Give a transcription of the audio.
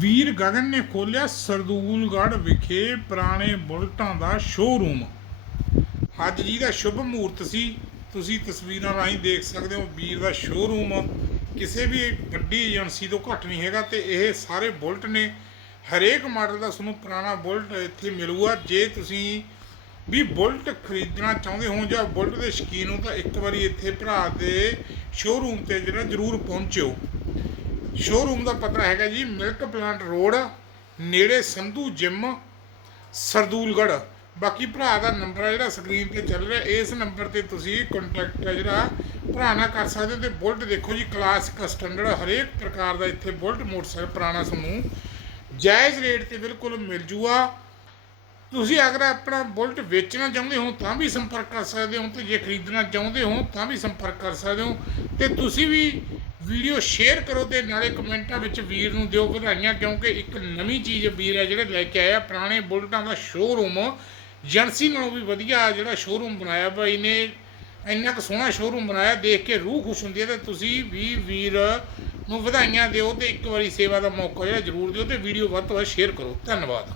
ਵੀਰ ਗਗਨ ਨੇ ਖੋਲਿਆ ਸਰਦੂਲਗੜ੍ਹ ਵਿਖੇ ਪੁਰਾਣੇ ਬੁਲਟਾਂ ਦਾ ਸ਼ੋਰੂਮ ਅੱਜ ਜੀ ਦਾ ਸ਼ੁਭ ਮਹੂਰਤ ਸੀ। ਤੁਸੀਂ ਤਸਵੀਰਾਂ ਰਾਹੀਂ ਦੇਖ ਸਕਦੇ ਹੋ ਵੀਰ ਦਾ ਸ਼ੋਰੂਮ ਕਿਸੇ ਵੀ ਵੱਡੀ ਏਜੰਸੀ ਤੋਂ ਘੱਟ ਨਹੀਂ ਹੈਗਾ ਤੇ ਇਹ ਸਾਰੇ ਬੁਲਟ ਨੇ। ਹਰੇਕ ਮਾਡਲ ਦਾ ਤੁਹਾਨੂੰ ਪੁਰਾਣਾ ਬੁਲਟ ਇੱਥੇ ਮਿਲੂਗਾ। ਜੇ ਤੁਸੀਂ ਵੀ ਬੁਲਟ ਖਰੀਦਣਾ ਚਾਹੁੰਦੇ ਹੋ ਜਾਂ ਬੁਲਟ ਦੇ ਸ਼ੌਕੀਨ ਹੋ ਤਾਂ ਇੱਕ ਵਾਰੀ ਇੱਥੇ ਭਰਾ ਦੇ ਸ਼ੋਰੂਮ ਤੇ ਜਿਹੜਾ ਜ਼ਰੂਰ ਪਹੁੰਚਿਓ। ਸ਼ੋਰੂਮ ਦਾ ਪਤਾ ਹੈਗਾ ਜੀ ਮਿਲਕ ਪਲਾਂਟ ਰੋਡ ਨੇੜੇ ਸੰਧੂ ਜਿਮ ਸਰਦੂਲਗੜ੍ਹ। ਬਾਕੀ ਭਰਾ ਦਾ ਨੰਬਰ ਆ ਜਿਹੜਾ ਸਕਰੀਨ ਤੇ ਚੱਲ ਰਿਹਾ, ਇਸ ਨੰਬਰ ਤੇ ਤੁਸੀਂ ਕੰਟੈਕਟ ਹੈ ਜਿਹੜਾ, ਭਰਾ ਨਾਲ ਕਰ ਸਕਦੇ ਹੋ ਤੇ ਬੁਲਟ ਦੇਖੋ ਜੀ ਕਲਾਸਿਕ ਸਟੈਂਡਰਡ ਹਰੇਕ ਪ੍ਰਕਾਰ ਦਾ ਇੱਥੇ ਬੁਲਟ ਮੋਟਰਸਾਈਕਲ ਪੁਰਾਣਾ ਤੁਹਾਨੂੰ ਜਾਇਜ਼ ਰੇਟ ਤੇ ਬਿਲਕੁਲ ਮਿਲ ਜੂਗਾ। ਤੁਸੀਂ ਅਗਰ ਆਪਣਾ ਬੁਲਟ ਵੇਚਣਾ ਚਾਹੁੰਦੇ ਹੋ, ਤਾਂ ਵੀ ਸੰਪਰਕ ਕਰ ਸਕਦੇ ਹੋ, ਤੇ ਜੇ ਖਰੀਦਣਾ ਚਾਹੁੰਦੇ ਹੋ, ਤਾਂ ਵੀ ਸੰਪਰਕ ਕਰ ਸਕਦੇ ਹੋ, ਤੇ ਤੁਸੀਂ ਵੀ ਵੀਡੀਓ ਸ਼ੇਅਰ ਕਰੋ ਤੇ ਨਾਲੇ ਕਮੈਂਟਾਂ ਵਿੱਚ ਵੀਰ ਨੂੰ ਦਿਓ ਵਧਾਈਆਂ, ਕਿਉਂਕਿ ਇੱਕ ਨਵੀਂ ਚੀਜ਼ ਵੀਰ ਹੈ ਜਿਹੜੇ ਲੈ ਕੇ ਆਇਆ, ਪੁਰਾਣੇ ਬੁਲਟਾਂ ਦਾ ਸ਼ੋਰੂਮ ਏਜੰਸੀ ਨਾਲੋਂ ਵੀ ਵਧੀਆ ਜਿਹੜਾ ਸ਼ੋਰੂਮ ਬਣਾਇਆ ਬਾਈ ਨੇ ਇੰਨਾ ਕੁ ਸੋਹਣਾ ਸ਼ੋਰੂਮ ਬਣਾਇਆ, ਦੇਖ ਕੇ ਰੂਹ ਖੁਸ਼ ਹੁੰਦੀ ਹੈ, ਤੇ ਤੁਸੀਂ ਵੀ ਵੀਰ ਨੂੰ ਵਧਾਈਆਂ ਦਿਓ ਤੇ ਇੱਕ ਵਾਰੀ ਸੇਵਾ ਦਾ ਮੌਕਾ ਜਿਹੜਾ ਜ਼ਰੂਰ ਦਿਓ ਤੇ ਵੀਡੀਓ ਵੱਧ ਤੋਂ ਵੱਧ ਸ਼ੇਅਰ ਕਰੋ। ਧੰਨਵਾਦ।